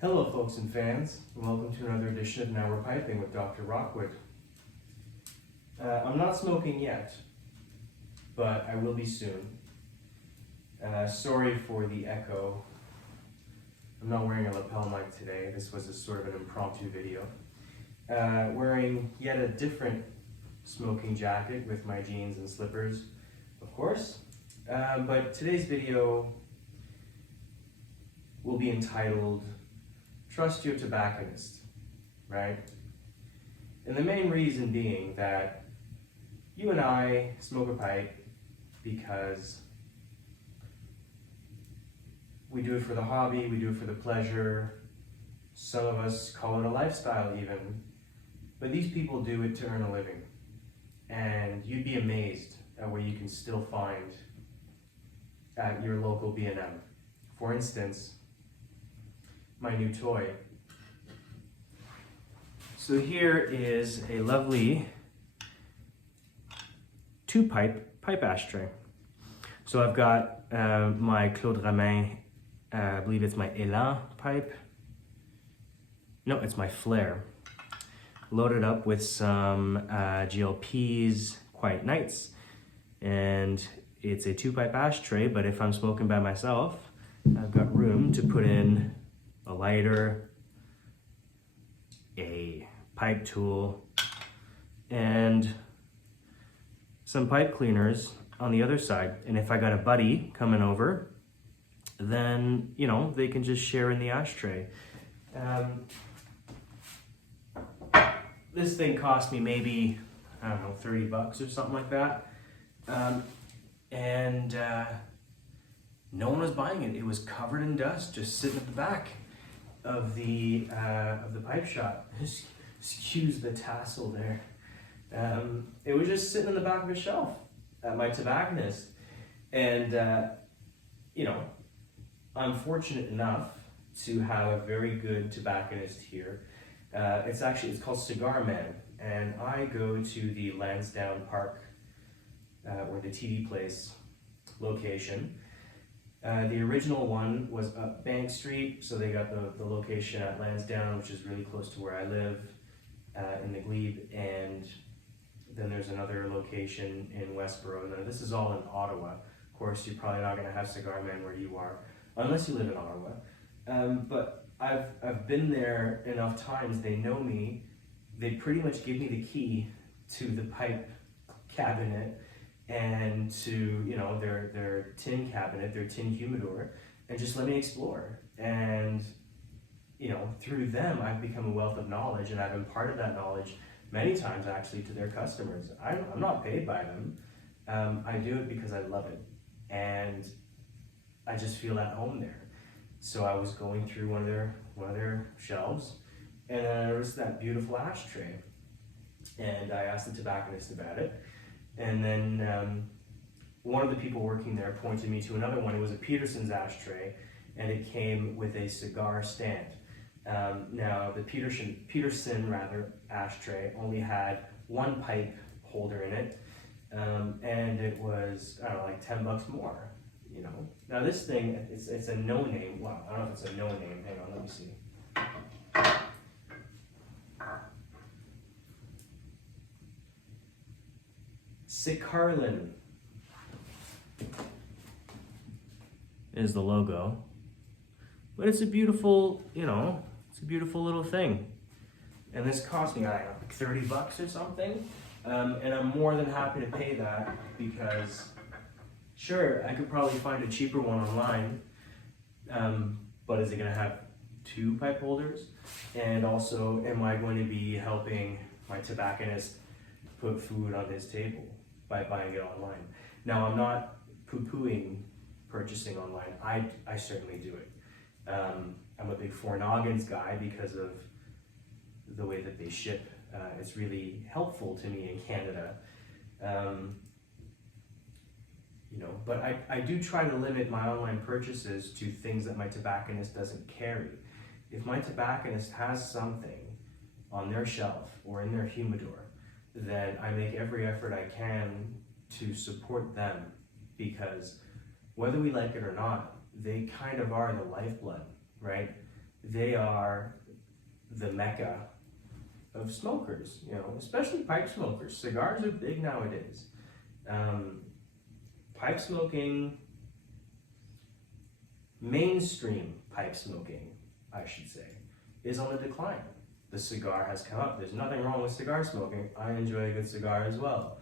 Hello folks and fans, welcome to another edition of Now We're Piping with Dr. Rockwood. I'm not smoking yet, but I will be soon. Sorry for the echo. I'm not wearing a lapel mic today. This was a sort of an impromptu video. Wearing yet a different smoking jacket with my jeans and slippers, of course. But today's video will be entitled Trust Your Tobacconist, right? And the main reason being that you and I smoke a pipe because we do it for the hobby, we do it for the pleasure. Some of us call it a lifestyle even, but these people do it to earn a living. And you'd be amazed at what you can still find at your local B&M. For instance, my new toy. So here is a lovely two-pipe ashtray. So I've got my Claude Ramin, I believe it's my Élan pipe. No, it's my Flare. Loaded up with some GLPs, Quiet Nights, and it's a two-pipe ashtray, but if I'm smoking by myself, I've got room to put in a lighter, a pipe tool, and some pipe cleaners on the other side. And if I got a buddy coming over, then, you know, they can just share in the ashtray. This thing cost me maybe, I don't know, 30 bucks or something like that. No one was buying it. It was covered in dust, just sitting at the back of the pipe shop. Excuse the tassel there. It was just sitting on the back of a shelf at my Tobacconist. And, you know, I'm fortunate enough to have a very good tobacconist here. It's called Cigar Man, and I go to the Lansdowne Park, or the TD Place location. The original one was up Bank Street, so they got the location at Lansdowne, which is really close to where I live, in the Glebe, and then there's another location in Westboro. Now this is all in Ottawa. Of course, you're probably not going to have Cigar Man where you are, unless you live in Ottawa. But I've been there enough times, they know me, they pretty much give me the key to the pipe cabinet and to, you know, their tin cabinet, their tin humidor, and just let me explore. And, you know, through them, I've become a wealth of knowledge, and I've imparted that knowledge many times actually to their customers. I'm not paid by them. I do it because I love it, and I just feel at home there. So I was going through one of their shelves, and I noticed that beautiful ashtray, and I asked the tobacconist about it. And then one of the people working there pointed me to another one. It was a Peterson's ashtray, and it came with a cigar stand. Now the Peterson ashtray only had one pipe holder in it, and it was, I don't know, like 10 bucks more. You know. Now this thing, it's a no-name. Well, I don't know if it's a no-name. Hang on, let me see. Sicarlin is the logo, but it's a beautiful, you know, it's a beautiful little thing. And this cost me, I don't know, like 30 bucks or something. And I'm more than happy to pay that because, sure, I could probably find a cheaper one online, but is it going to have two pipe holders? And also, am I going to be helping my tobacconist put food on his table by buying it online? Now, I'm not poo-pooing purchasing online. I certainly do it. I'm a big Four Noggins guy because of the way that they ship. It's really helpful to me in Canada. You know, but I do try to limit my online purchases to things that my tobacconist doesn't carry. If my tobacconist has something on their shelf or in their humidor, then I make every effort I can to support them, because whether we like it or not, they kind of are the lifeblood, right? they are the mecca of smokers, you know, especially pipe smokers. Cigars are big nowadays. Pipe smoking, mainstream pipe smoking, I should say, is on the decline. The cigar has come up. There's nothing wrong with cigar smoking. I enjoy a good cigar as well.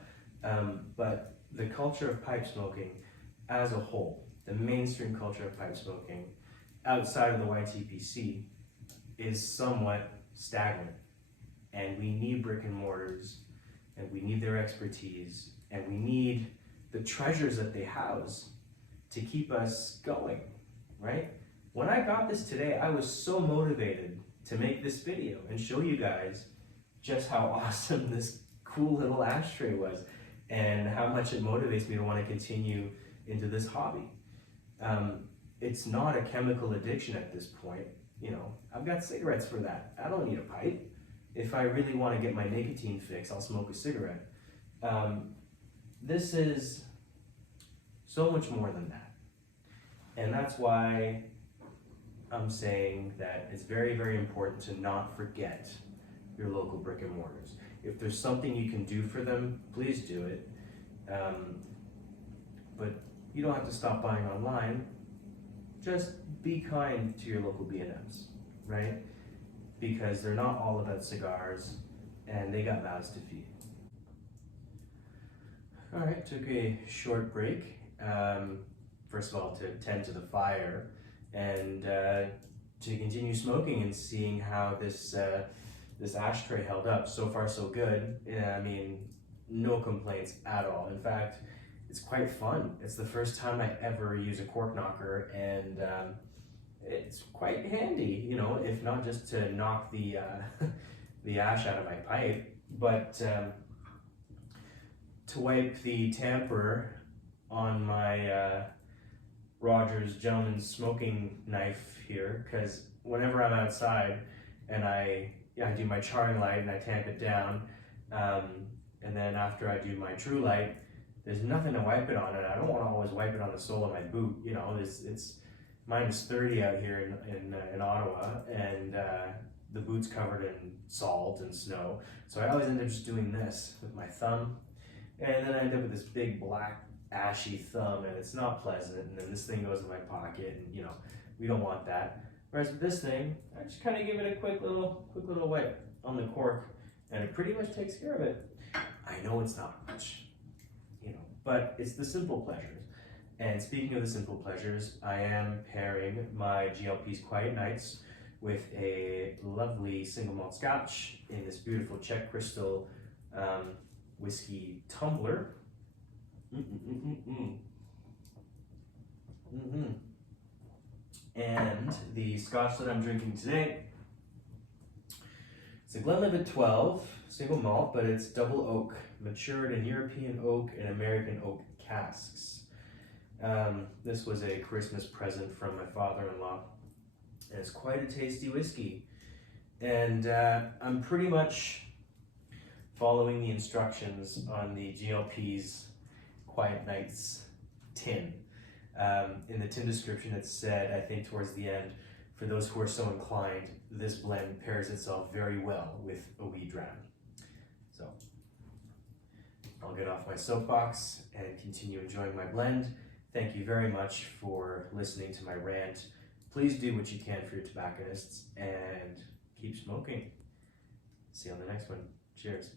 But the culture of pipe smoking as a whole, the mainstream culture of pipe smoking outside of the YTPC is somewhat stagnant. And we need brick and mortars, and we need their expertise, and we need the treasures that they house to keep us going, right? When I got this today, I was so motivated to make this video and show you guys just how awesome this cool little ashtray was and how much it motivates me to want to continue into this hobby. It's not a chemical addiction at this point. You know, I've got cigarettes for that. I don't need a pipe. If I really want to get my nicotine fix, I'll smoke a cigarette. This is so much more than that. And that's why I'm saying that it's very, very important to not forget your local brick and mortars. If there's something you can do for them, please do it. But you don't have to stop buying online. Just be kind to your local B&Ms, right? Because they're not all about cigars and they got mouths to feed. All right, took a short break. First of all, to tend to the fire and to continue smoking and seeing how this this ashtray held up. So far, so good. I mean, no complaints at all. In fact, it's quite fun. It's the first time I ever use a cork knocker, and it's quite handy, you know, if not just to knock the the ash out of my pipe, but to wipe the tamper on my Rogers Gentleman's smoking knife here, because whenever I'm outside and I do my charring light and I tamp it down, and then after I do my true light, there's nothing to wipe it on, and I don't want to always wipe it on the sole of my boot. You know, it's minus 30 out here in Ottawa, and the boot's covered in salt and snow, so I always end up just doing this with my thumb, and then I end up with this big black ashy thumb, and it's not pleasant, and then this thing goes in my pocket, and you know, we don't want that. Whereas with this thing, I just kind of give it a quick little wipe on the cork, and it pretty much takes care of it. I know it's not much, you know, but it's the simple pleasures. And speaking of the simple pleasures, I am pairing my GLP's Quiet Nights with a lovely single malt scotch in this beautiful Czech Crystal whiskey tumbler. And the scotch that I'm drinking today, it's a Glenlivet 12 single malt, but it's double oak, matured in European oak and American oak casks. This was a Christmas present from my father-in-law, and it's quite a tasty whiskey. And I'm pretty much following the instructions on the GLP's Quiet Nights tin. In the tin description it said, I think towards the end, for those who are so inclined, this blend pairs itself very well with a wee dram. So I'll get off my soapbox and continue enjoying my blend. Thank you very much for listening to my rant. Please do what you can for your tobacconists and keep smoking. See you on the next one. Cheers.